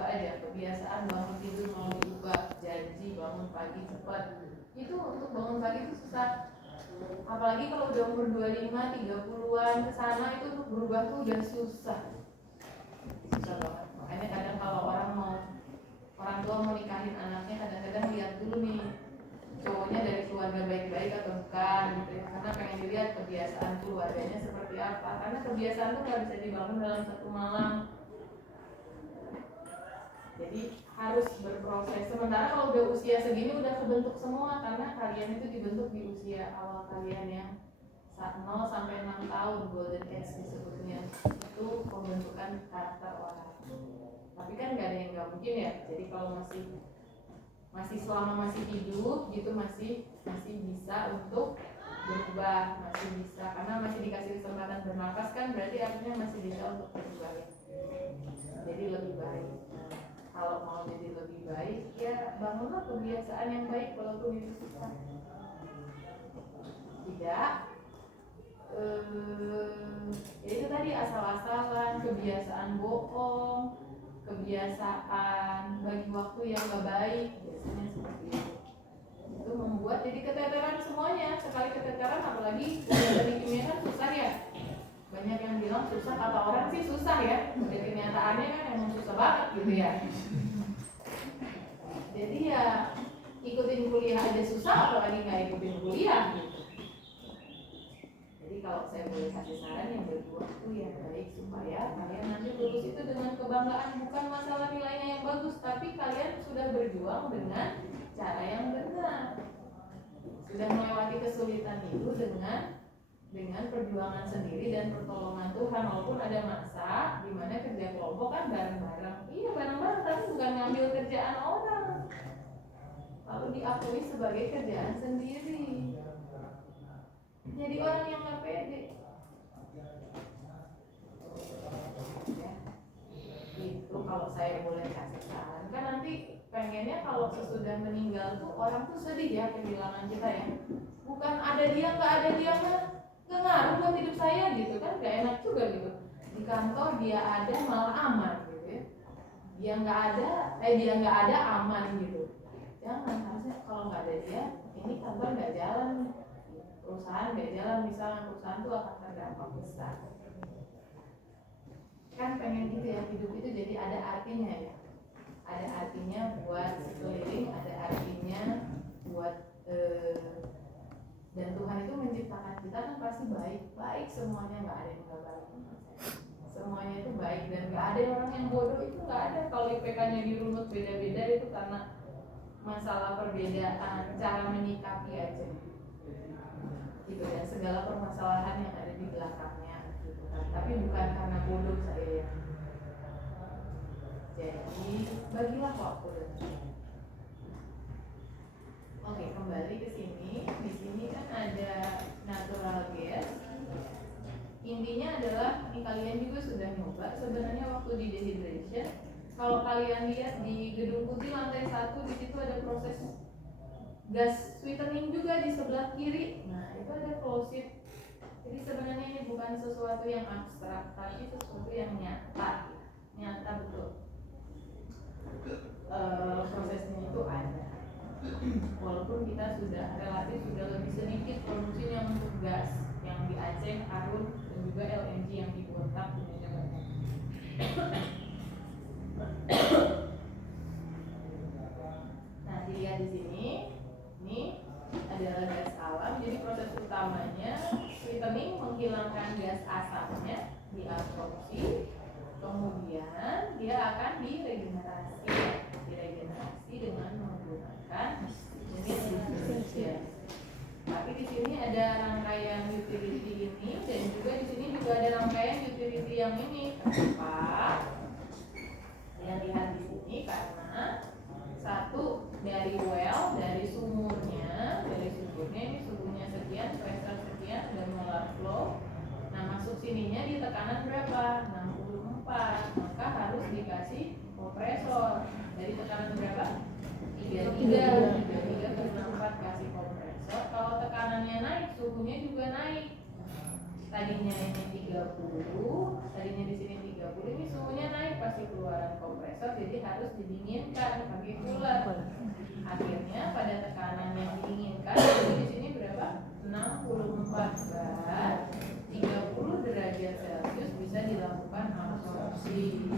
coba aja kebiasaan bangun tidur mau diubah, janji bangun pagi cepat. Itu untuk bangun pagi itu susah. Apalagi kalau udah umur 25, 30-an ke sana itu untuk berubah tuh udah susah. Susah banget. Makanya kadang kalau orang tua mau nikahin anaknya kadang-kadang lihat dulu nih cowoknya dari keluarga baik-baik atau bukan gitu ya. Karena pengen dilihat kebiasaan keluarganya seperti apa. Karena kebiasaan tuh nggak bisa dibangun dalam satu malam. Jadi harus berproses. Sementara kalau udah usia segini udah kebentuk semua karena kalian itu dibentuk di usia awal kalian yang 0 sampai 6 tahun, golden age disebutnya. Itu pembentukan karakter orang. Tapi kan nggak ada yang nggak mungkin ya. Jadi kalau masih selama masih hidup gitu masih bisa untuk berubah, masih bisa karena masih dikasih kesempatan bernapas kan berarti artinya masih bisa untuk berubah ya. Jadi lebih baik. Kalau mau jadi lebih baik ya bangunlah kebiasaan yang baik walaupun itu susah. Tidak ya itu tadi asal-asalan, kebiasaan bohong, kebiasaan bagi waktu yang gak baik, biasanya seperti itu membuat jadi keteteran semuanya. Sekali keteteran apalagi dari kimia kan susah ya, banyak yang bilang susah, kata orang sih susah ya, dari kenyataannya kan emang susah banget gitu ya. Jadi ya ikutin kuliah aja susah apalagi gak ikutin kuliah gitu. Jadi kalau saya boleh kasih saran yang berbuat itu yang baik supaya kalian nanti lulus itu dengan kebanggaan, bukan masalah nilainya yang bagus, tapi kalian sudah berjuang dengan cara yang benar, sudah melewati kesulitan itu dengan perjuangan sendiri dan pertolongan Tuhan. Walaupun ada masa di mana kerja kelompok kan bareng-bareng, iya bareng-bareng, tapi bukan ngambil kerjaan orang, lalu diakui sebagai kerjaan sendiri. Jadi orang yang nggak pede ya. Itu kalau saya boleh kasih saran kan nanti pengennya kalau sesudah meninggal tuh orang tuh sedih ya kehilangan kita ya, bukan ada dia nggak ada dia mah nggak ngaruh buat hidup saya gitu kan, nggak enak juga gitu. Di kantor dia ada malah aman gitu ya, dia nggak ada aman gitu. Jangan, harusnya kalau nggak ada dia ini kantor nggak jalan, perusahaan nggak jalan, misalnya perusahaan tuh akan terdampak besar. Kan pengen gitu ya, hidup itu jadi ada artinya ya, ada artinya buat sekeliling, ada artinya buat dan Tuhan itu menciptakan kita kan pasti baik semuanya, nggak ada yang nggak baik, semuanya itu baik dan nggak ada orang yang bodoh, itu nggak ada. Kalau IPK-nya dirunut beda-beda itu karena masalah perbedaan cara menyikapi aja gitu, dan segala permasalahan yang ada di belakangnya gitu kan. Tapi bukan karena bodoh saya ya. Jadi bagilah waktu. Oke, kembali ke sini. Di sini kan ada natural gas. Intinya adalah ini kalian juga sudah nyoba sebenarnya waktu di dehydration. Kalau kalian lihat di Gedung Putih lantai 1 di situ ada proses gas sweetening juga di sebelah kiri. Nah, itu ada closet. Jadi sebenarnya ini bukan sesuatu yang abstrak, tapi sesuatu yang nyata betul. Prosesnya itu ada. Walaupun kita sudah lebih sedikit produksinya untuk gas yang di Aceh, Arun, dan juga LNG yang di Bontang punya banyak. Nah, dilihat di sini, ini adalah gas alam. Jadi proses utamanya sweetening, menghilangkan gas asamnya, diabsorpsi, kemudian dia akan diregenerasi dengan menggunakan jenis distillation. Tapi di sini ada rangkaian utility ini, dan juga di sini juga ada rangkaian utility yang ini. Kenapa? Yang lihat di sini karena satu dari well, dari sumurnya ini suhunya sekian, pressure sekian, dan molar flow. Nah, masuk sininya di tekanan berapa? 64. Maka harus dikasih kompresor. Dari tekanan berapa? 33/64 kasih kompresor. Kalau tekanannya naik, suhunya juga naik. Tadinya ini 30, tadinya di sini 30, ini suhunya naik, pasti keluaran kompresor, jadi harus didinginkan pakai cooler. Akhirnya pada tekanan yang diinginkan, jadi di sini berapa? 64 bar, 30 derajat Celcius bisa dilakukan absorpsi.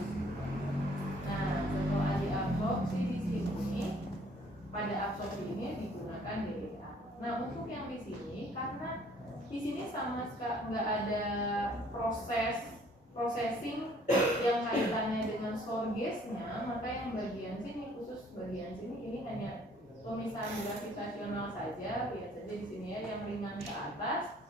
Nah, setelah diabsorpsi di sini, pada absorpsi ini digunakan DHA. Nah, untuk yang di sini, karena di sini sama sekali nggak ada processing yang kaitannya dengan sour gas-nya, maka yang bagian sini, khusus bagian sini ini hanya pemisahan gravitasional saja. Lihat saja di sini ya, yang ringan ke atas,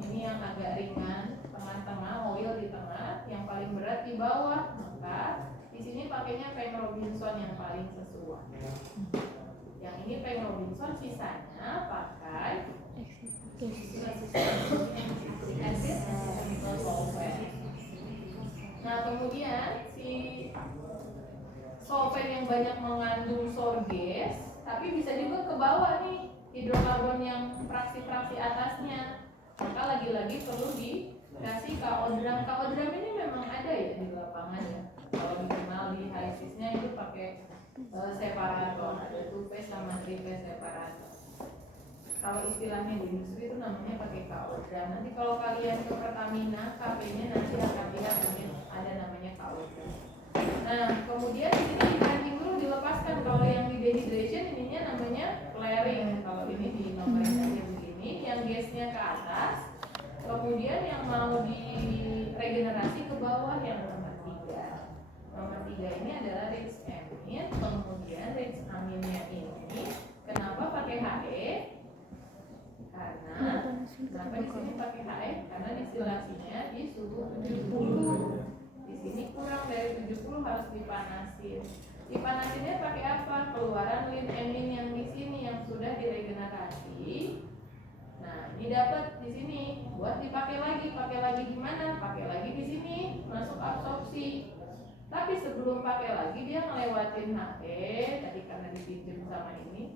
ini yang agak ringan, tengah-tengah, oil di tengah, yang paling berat di bawah. Maka di sini pakainya Peng Robinson yang paling sesuai. Yang ini Peng Robinson, sisanya pakai acid solvent. Nah, kemudian si solvent yang banyak mengandung sour gas, tapi bisa juga ke bawah nih hidrokarbon yang fraksi-fraksi atasnya. Maka lagi-lagi perlu dikasih kaodram. Kaodram ini memang ada ya di lapangan ya. Kalau dikenal di HISIS-nya itu pakai separator, ada 2-phase sama 3-phase separator. Kalau istilahnya di industri itu namanya pakai kaodram. Nanti kalau kalian ke Pertamina, KP-nya nanti akan lihat ini ada namanya kaodram. Nah, kemudian di sini dibanding dulu dilepaskan. Kalau yang di dehydration ininya namanya flaring. Kalau ini di nomor aja begini, yang gasnya ke atas. Kemudian yang mau diregenerasi ke bawah yang nomor 3. Nomor 3 ini adalah rich amin. Kemudian rich aminnya ini kenapa pakai HE? Karena kenapa di sini pakai HE? Karena distilasinya di suhu 70. Di sini kurang dari 70 harus dipanasin. Dipanasinnya pakai apa? Keluaran lin amin yang di sini yang sudah diregenerasi. Nah, ini dapat di sini buat dipakai lagi. Pakai lagi di mana? Pakai lagi di sini, masuk absorpsi. Tapi sebelum pakai lagi dia ngelewatin HE tadi karena dipinjam sama ini,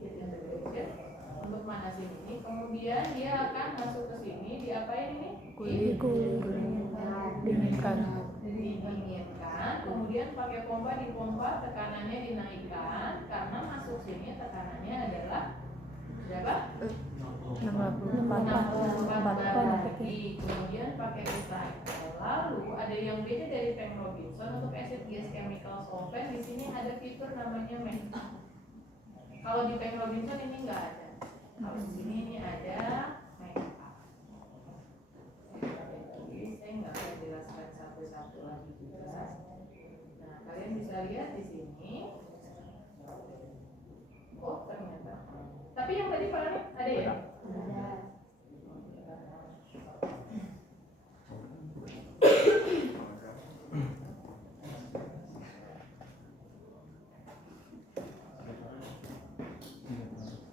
untuk manasin ini. Kemudian dia akan masuk ke sini, diapain ini? Dinginkan. Kemudian pakai pompa, dipompa, tekanannya dinaikkan karena masuk sini tekanannya adalah berapa? 64 lagi. Kemudian pakai recycle. Lalu ada yang beda dari Peng Robinson. Untuk acid gas chemical solvent di sini ada fitur namanya MECA. Kalau di Peng Robinson ini enggak ada. Kalau di sini ini ada MECA. Jadi saya nggak akan jelaskan satu-satu lagi juga. Nah, kalian bisa lihat di sini. Oh, ternyata. Tapi yang tadi Pak ada ya? Ada.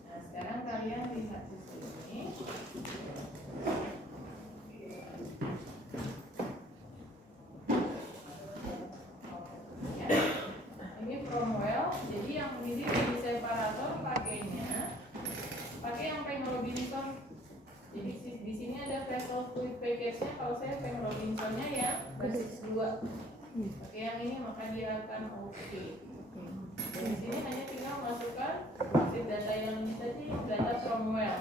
Nah, sekarang kalian lihat di sini. Ya. Ini Cromwell. Jadi yang ini di separator pakainya pakai yang Peng Robinson. Jadi di sini ada vessel fluid package-nya. Kalau saya Peng Robinsonnya ya basis 2. Pakai yang ini maka dia akan oke. Di sini hanya tinggal masukkan data yang ini tadi, data Cromwell.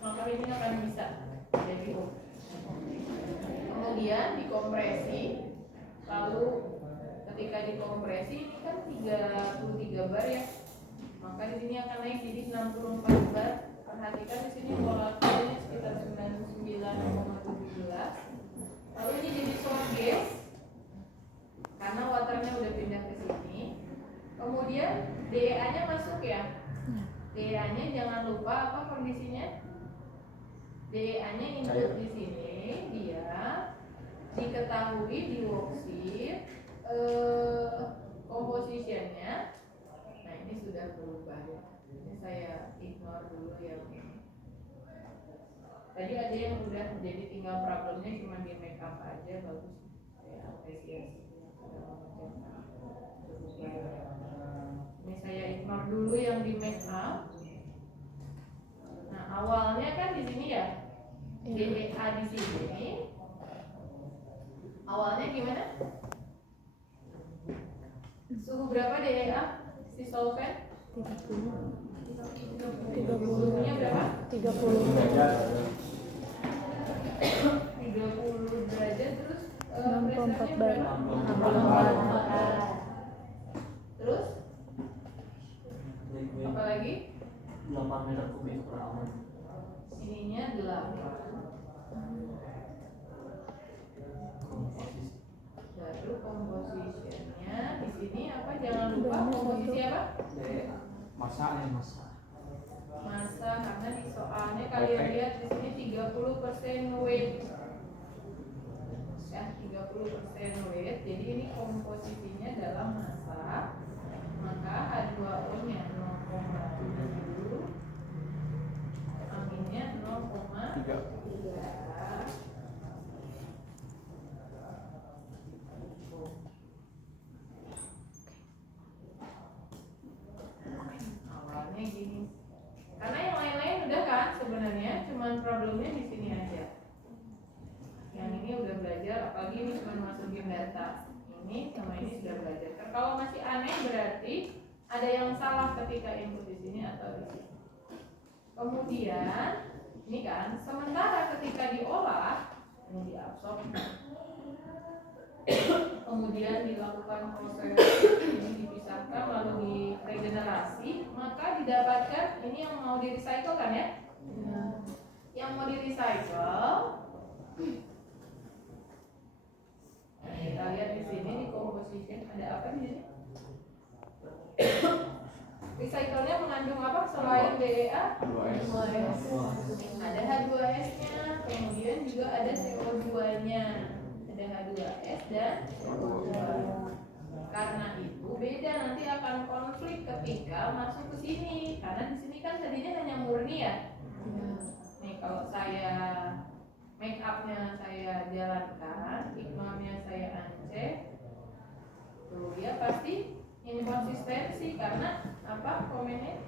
Maka ini akan bisa jadi oke. Kemudian dikompresi. Lalu ketika dikompresi ini kan 33 bar ya. Maka di sini akan naik jadi 64 bar. Perhatikan di sini volatilnya sekitar 99,17. Lalu ini jadi sour gas karena waternya udah pindah ke sini. Kemudian DEA-nya masuk ya. DEA-nya jangan lupa apa kondisinya? DEA-nya input di sini dia diketahui di worksheet composition-nya. Nah, ini sudah berubah ya. Ini saya ignore dulu yang ini. Tadi ada yang udah jadi tinggal problemnya cuma di make up aja, bagus. Saya apresiasi. Ini saya ignore dulu yang di make up. Nah, awalnya kan di sini ya. DEA di sini. Awalnya gimana? Suhu berapa DEA si solvent? 30. Suhunya berapa? 30 derajat terus 64 bar. berapa? 64. Terus apa lagi? 8 meter kubik per hour. Ininya 8. Baru compositionnya di sini apa? Jangan lupa komposisi apa? Masa. Massa, karena di soalnya kalian lihat di sini 30% weight. Ya, 30% weight. Jadi ini komposisinya dalam massa. Maka H2O-nya 0,7, aminnya 0,3. Awalnya gini. Karena yang lain-lain udah kan sebenarnya, cuman problemnya di sini aja. Yang ini udah belajar, apalagi ini cuma masukin data. Ini sama ini sudah belajar. Kalau masih aneh berarti ada yang salah ketika input di sini atau di sini. Kemudian ini kan, sementara ketika diolah ini diabsorb, kemudian dilakukan proses ini dipisahkan lalu diregenerasi, maka didapatkan ini yang mau di recycle kan ya? Yang mau di recycle. Nah, kita lihat di sini di composition ada apa di sini? Recycle-nya mengandung apa selain DEA? H2S. Ada H2S-nya, kemudian juga ada CO2-nya. Ada H2S dan CO2. Karena itu beda, nanti akan konflik ketika masuk ke sini. Karena di sini kan tadinya hanya murni ya. Nih kalau saya make up-nya saya jalankan, ikmamnya saya uncek, tuh dia pasti inkonsistensi karena apa komennya?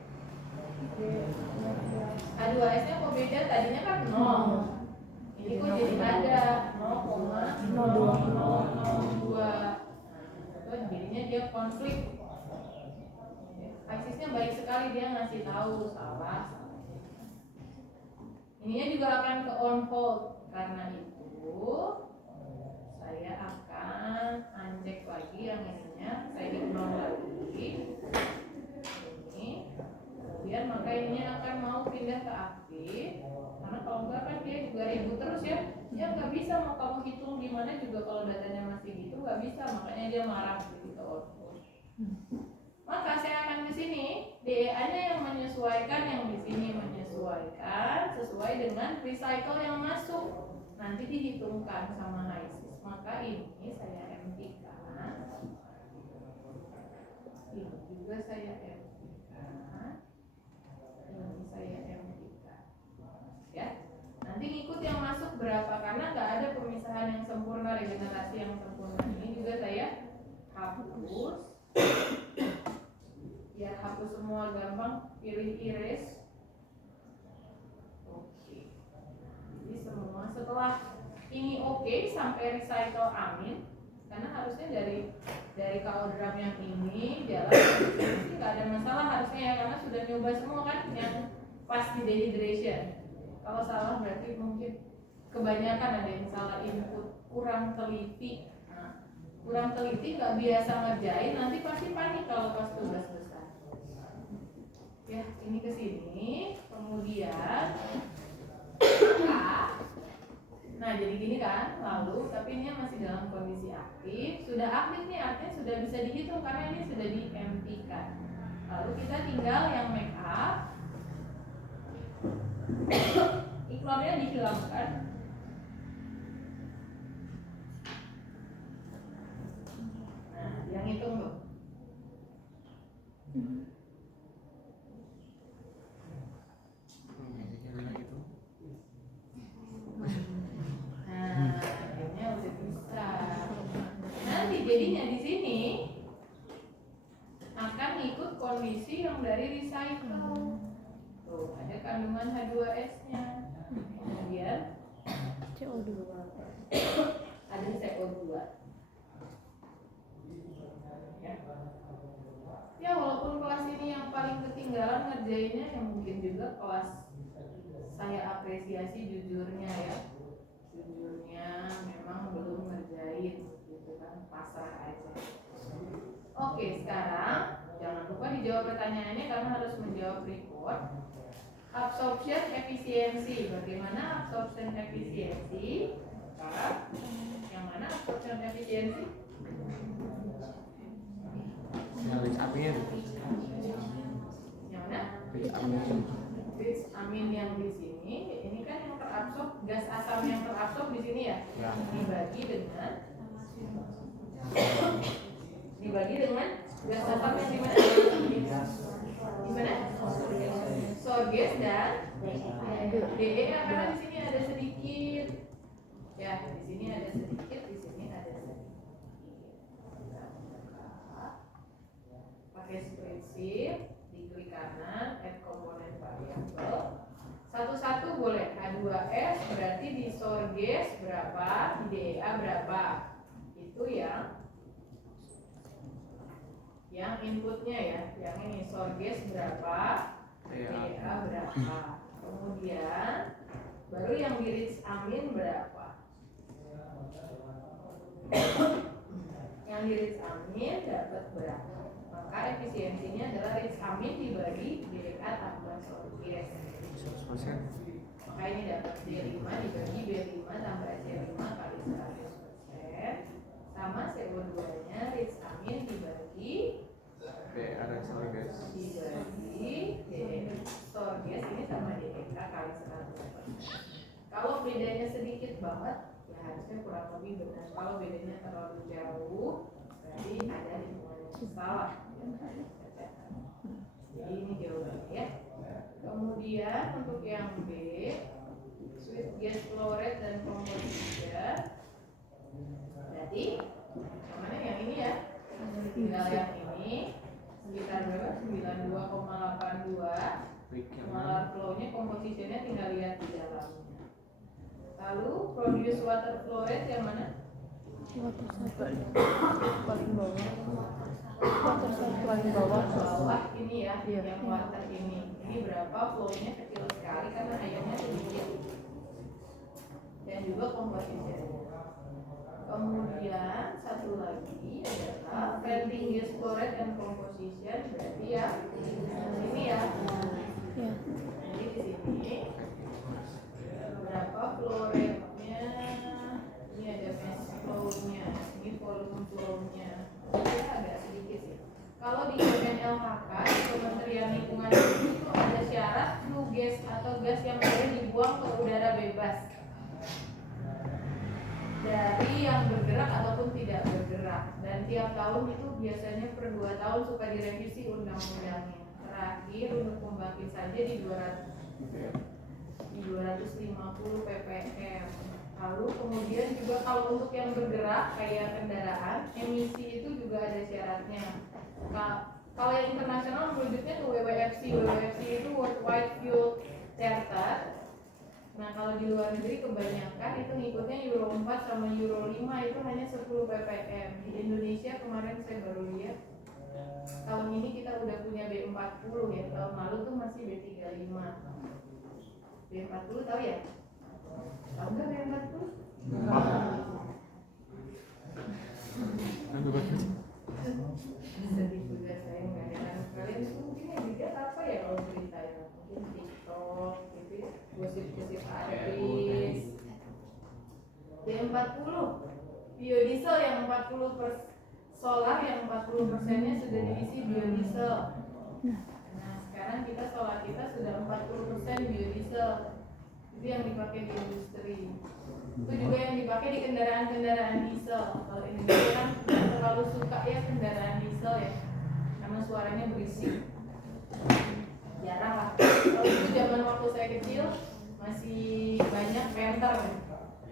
H2S-nya kok beda, tadinya kan 0. Ini kok jadi ada 0,002. Nah, jadinya dia konflik. Basisnya baik sekali, dia ngasih tahu salah. Ininya juga akan ke on hold. Karena itu saya akan uncek lagi yang ininya, saya ignore lagi ini, kemudian maka ininya akan mau pindah ke aktif, karena kalau enggak kan dia juga ribut terus ya, ya nggak bisa mau kamu hitung gimana juga kalau datanya masih gitu nggak bisa, makanya dia marah gitu output. Maka saya akan ke sini, DEA-nya yang menyesuaikan, yang di sini menyesuaikan sesuai dengan recycle yang masuk. Nanti dihitungkan sama HISIS. Maka ini saya empty-kan. Ini juga saya empty-kan. Ini saya empty-kan. Ya. Nanti ngikut yang masuk berapa, karena nggak ada pemisahan yang sempurna, regenerasi yang sempurna. Ini juga saya hapus. Biar hapus semua gampang, pilih erase. Oke. Jadi semua setelah ini oke sampai recycle amin, karena harusnya dari kaodram yang ini jalan sih nggak ada masalah harusnya ya, karena sudah nyoba semua kan yang pas di dehydration. Kalau salah berarti mungkin kebanyakan ada yang salah input, kurang teliti. Nah, kurang teliti nggak biasa ngerjain, nanti pasti panik kalau pas tugas besar. Ya, ini ke sini, kemudian nah jadi gini kan, lalu tapi ini masih dalam kondisi aktif. Sudah aktif nih, artinya sudah bisa dihitung karena ini sudah di-empty-kan. Lalu kita tinggal yang make up, iklannya dihilangkan. Nah, yang hitung tuh. Jadinya di sini akan ikut kondisi yang dari recycle. Tuh, ada kandungan H2S-nya. Kemudian CO2. ada CO2. Ya. ngerjainnya yang mungkin juga kelas saya apresiasi jujurnya ya, jujurnya memang belum ngerjain gitu kan, pasrah aja. Oke, sekarang jangan lupa dijawab pertanyaannya karena harus menjawab report. Absorption efisiensi, bagaimana absorption efisiensi? Yang mana absorption efisiensi? Rich amin. Yang mana? Rich amin. Rich amin yang di sini, ini kan yang terabsorb, gas asam yang terabsorb di sini ya. Ya. Dibagi dengan gas asam yang di mana? Di mana? Sorges dan DE, karena di sini ada sedikit. Ya, di sini ada sedikit, di sini ada sedikit. Pakai spreadsheet, diklik kanan, add komponen variabel. Satu-satu boleh. H2S berarti di sorges berapa, di DEA berapa. Itu yang inputnya ya. Yang ini sorges berapa, DEA berapa. Kemudian baru yang di rich amin berapa. Yang di rich amin dapat berapa. Maka efisiensinya adalah rich amin dibagi DEA tambah sorges. 100%. Maka ini dapat D5 dibagi B5 tambah C5 kali 100%, sama CO2 nya rich amin dibagi ada salah guys. sorges ini sama DEK kali 100%. Kalau bedanya sedikit banget ya harusnya kurang lebih benar. Kalau bedanya terlalu jauh berarti ada hitungan yang salah. Jadi ini jawabannya ya. Kemudian untuk yang B, sweet gas flow rate dan composition. Berarti yang mana yang ini ya? Tinggal yang ini sekitar berapa? 92,82. Molar flow-nya, composition-nya tinggal lihat di dalamnya. Lalu produce water flow rate yang mana? Water satu paling bawah. Water satu paling bawah. Bawah ini ya, Iya. yang water ini. Ini berapa? Flow-nya kecil sekali karena airnya sedikit. Dan juga composition. Kemudian satu lagi adalah venting gas flow rate and composition. Berarti ya ini ya. Ya. Jadi di sini berapa flow rate-nya? Ini ada mass flow-nya, ini volume flow-nya. Ini agak sedikit sih. Kalau di KMLHK, di Kementerian Lingkungan Hidup itu ada syarat flue gas atau gas yang boleh dibuang ke udara bebas dari yang bergerak ataupun tidak bergerak. Dan tiap tahun itu biasanya per 2 tahun suka direvisi undang-undangnya. Terakhir untuk pembangkit saja di 250 ppm. Lalu kemudian juga kalau untuk yang bergerak kayak kendaraan, emisi itu juga ada syaratnya. Kalau yang internasional merujuknya ke WWFC. WWFC itu Worldwide Fuel Charter. Nah kalau di luar negeri kebanyakan itu ngikutnya Euro 4 sama Euro 5 itu hanya 10 ppm. Di Indonesia kemarin saya baru lihat tahun ini kita udah punya B40 ya. Tahun lalu tuh masih B35. B40 tahu ya? Tahu nggak B40? Sedih juga saya nggak heran. Kalian tuh mungkin yang dilihat apa ya kalau ceritanya? Mungkin TikTok, gitu ya, gosip-gosip artis. B40 biodiesel yang 40% solar yang 40%-nya sudah diisi biodiesel. Nah sekarang kita solar kita sudah 40% biodiesel. Itu yang dipakai di industri. Itu juga yang dipakai di kendaraan-kendaraan diesel. Kalau Indonesia kan terlalu suka ya kendaraan diesel ya, karena suaranya berisik. Jarang lah. Kalau itu zaman waktu saya kecil masih banyak Panther kan.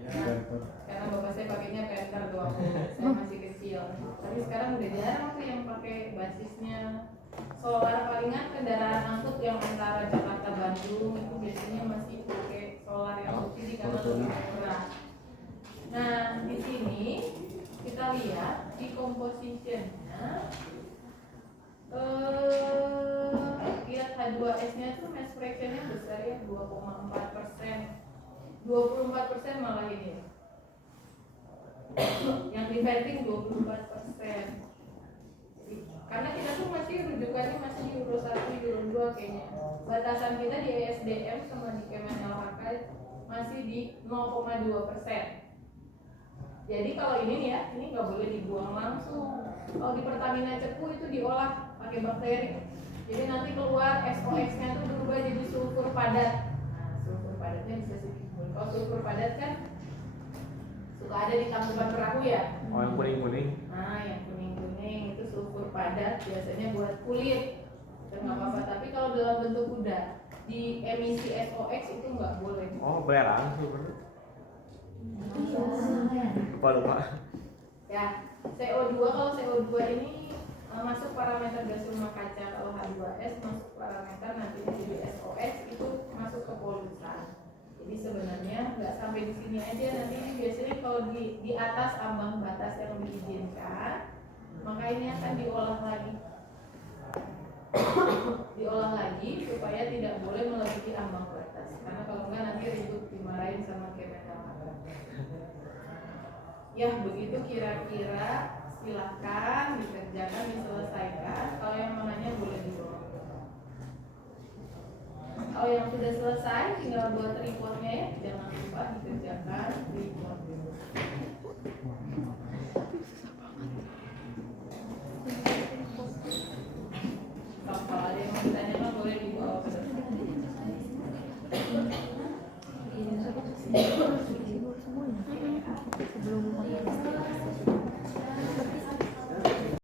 Nah, karena bapak saya pakainya Panther tuh waktu saya masih kecil. Tapi sekarang udah jarang tuh yang pakai basisnya solar. Palingan kendaraan angkut yang antara Jakarta Bandung itu biasanya masih pakai solar yang subsidi karena lebih murah. Nah di sini kita lihat di compositionnya, lihat H2S-nya tuh mass fraction-nya besar ya, 2,4%. 24% malah ini. Yang defending 24%. Karena kita tuh masih rujukannya masih Euro 1, Euro 2 kayaknya. Batasan kita di ESDM sama di Kemen LHK masih di 0,2%. Jadi kalau ini nih ya, ini nggak boleh dibuang langsung. Kalau di Pertamina Cepu itu diolah pakai bakteri. Jadi nanti keluar SOX-nya tuh berubah jadi sulfur padat. Nah, sulfur padatnya bisa sedikit. Kalau sulfur padat kan suka ada di tangkuban perahu ya. Oh, yang kuning-kuning. Nah, yang kuning-kuning itu sulfur padat biasanya buat kulit. Itu nggak apa-apa. Tapi kalau dalam bentuk udah di emisi SOX itu nggak boleh. Oh, belerang super. Lupa. Ya, CO2 kalau CO2 ini masuk parameter gas rumah kaca, kalau H2S masuk parameter nantinya jadi SOX itu masuk ke polutan. Jadi sebenarnya nggak sampai di sini aja, nanti ini biasanya kalau di atas ambang batas yang diizinkan, maka ini akan diolah lagi. Diolah lagi supaya tidak boleh melebihi ambang batas. Karena kalau enggak nanti ribut dimarahin sama Kementerian. Ya begitu kira-kira, silahkan dikerjakan, diselesaikan. Kalau yang mananya boleh dibawa. Kalau yang sudah selesai tinggal buat reportnya ya, jangan lupa dikerjakan report.